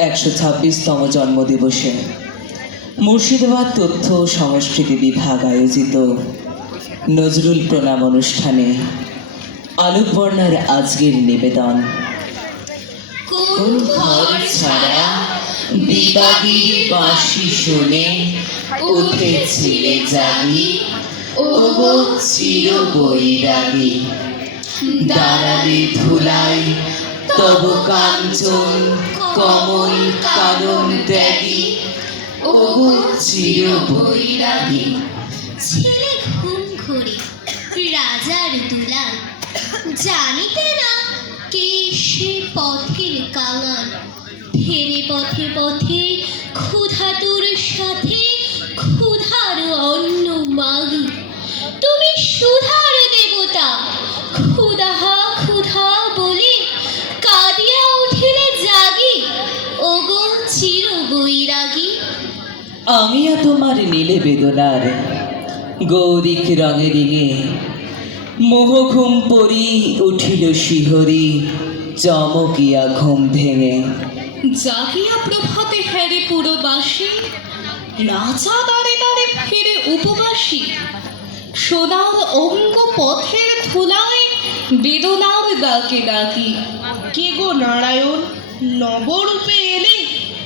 একশো ছাব্বিশতম জন্মদিবসে মুর্শিদাবাদ তথ্য সংস্কৃতি বিভাগ আয়োজিত নজরুল প্রণাম অনুষ্ঠানে আলোকবর্ণার আজকের নিবেদন। কোন ছাড়া শুনে উঠেছিলে জাগি ও গো চির বৈরাগী দাঁড়ালি ধুলাই তব কাঞ্চন, কমল কানন ত্যাগী ও চির বৈরাগী ছেলে ঘুম ঘুরে রাজার দুলাল, জানিতে না কে সে পথের কাঙাল। ফেরে পথে পথে ক্ষুধাতুর সাথে ক্ষুধার অন্ন মাগি। তুমি সুধার আমিও তোমার নীলে বেদনার গৌরিক রঙে রিঙে। মোহ ঘুম পরি উঠিল শিহরি চমকিয়া ঘুম ভেঙে। জাগিয়া প্রভাতে হেরে পুরবাসী রাজা দাঁড়ে দাঁড়ে ফিরে উপবাসী। সোনার অঙ্গ পথের ধুলায় বেদনার ডাকে ডাকি। কে গো নারায়ণ নবরূপে এলে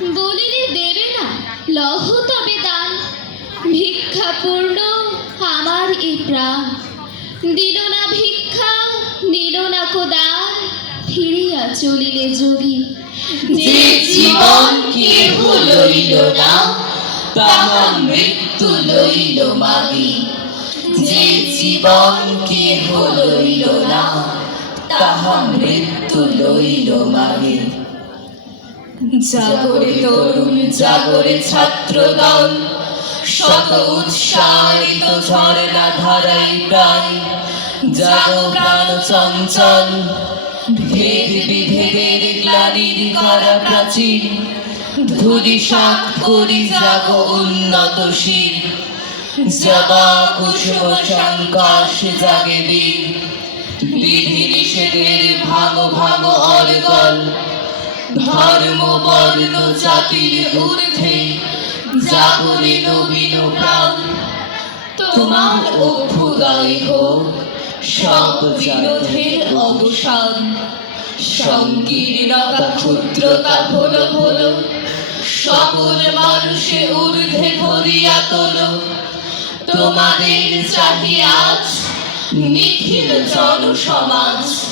বলিলে দেবে না, লহ তবে দান। ভিক্ষা পূর্ণ আমার এই প্রাণ। দিল না ভিক্ষা, নিল না কোদান ফিরিয়া চলিলে যোগী। যে জীবন কেহ লইল না তাহা মৃত্যু লইল মাগি। যে জীবন কেহ লইল না তাহা মৃত্যু লইল মাগি। জাগরে তরুণ জাগরে ছাত্র দল শত উৎসাহিত ঝর্ণা ধারাই প্রায়। জাগ প্রাণ চঞ্চল, ভেদ বিভেদের গ্লানির করা প্রাচীন ধুলি সাত করি জাগ উন্নত শির। জবা কুসুম সংকাশ জাগে বীর। বিধি নিষেধের ভাঙো ভাঙো অর্গল। ধর্ম, বর্ণ, জাতির ঊর্ধ্বে জাগরে নবীন প্রাণ। তোমার অভ্যুদয় হোক, সব বিরোধের অবসান। সংকীর্ণতা, ক্ষুদ্রতা হলো হলো সকল মানুষে ঊর্ধ্বে ধরিয়া তোলো। তোমাদের চাহি আজ নিখিল জনসমাজ।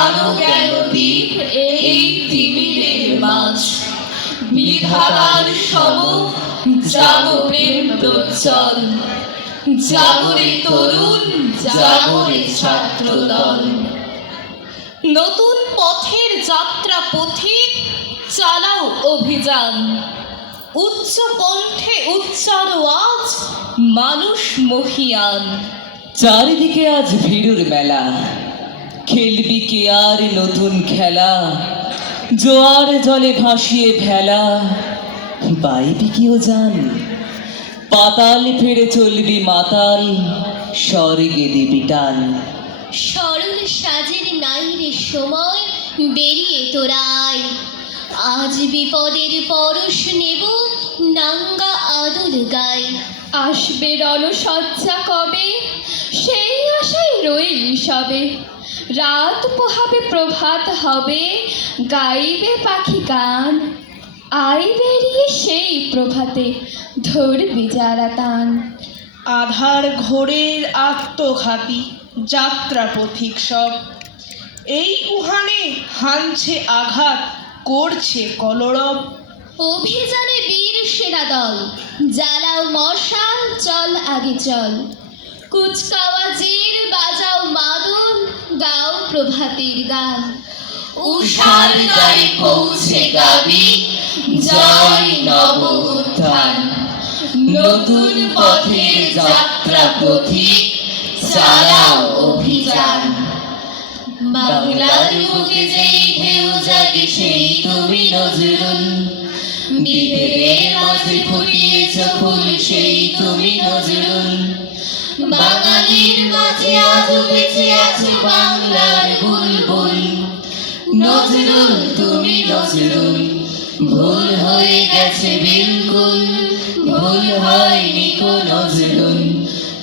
আলো জ্ঞান দ্বীপ এই তিমিরের মাঝ বিধাতার সম প্রেম প্রচল জাগরে তরুণ জাগরে ছাত্র দল নতুন পথের যাত্রা পথিক চালাও অভিযান। উচ্চ কণ্ঠে উচ্চার আজ মানুষ মহিয়ান। চারিদিকে আজ ভিড়ুর মেলা। খেলবি কে আর নতুন খেলা? জোয়ার জলে ভাসিয়ে ভেলা। বাইবি কেউ জান? পাতাল ফেরে চলবি মাতাল স্বর্গে দিবি টান সরল সাজের নাইরে সময় বেরিয়ে তোরাই আজ বিপদের পরশ নেব নাঙ্গা আদর গাই আসবে রণসজ্জা কবে? সেই আশায় রইল সবে। রাত পোহাবে প্রভাত হবে গাইবে পাখি গান আই বেরিয়ে সেই প্রভাতে ধরবি যারা তান। আধার ঘোরের আত্মঘাতী যাত্রা পথিক সব। এই উহানে হানছে আঘাত করছে কলরব। অভিযানে বীর সেনা দল জ্বালাও মশাল চল আগে চল। গাও প্রভাতের গান। উষার দ্বারে পৌঁছে গাবি, জয় নব উত্থান নতুন পথের যাত্রা পথিক, চালাও অভিযান। বাংলার বুকে যেই ঢেউ জাগে, সেই তুমি নজরুল। বিহের মাঝে ফুটিয়েছ ফুল, সেই তুমি নজরুল। বাঙালির মাঝে আজ বেঁচে আছো বুলবুল নজরুল, তুমি নজরুল। ভুল হয়ে গেছে বিলকুল, ভুল হয়নি কো নজরুল।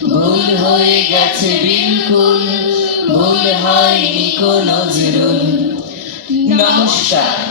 ভুল হয়ে গেছে বিলকুল, ভুল হয়নি কো নজরুল। নমস্কার।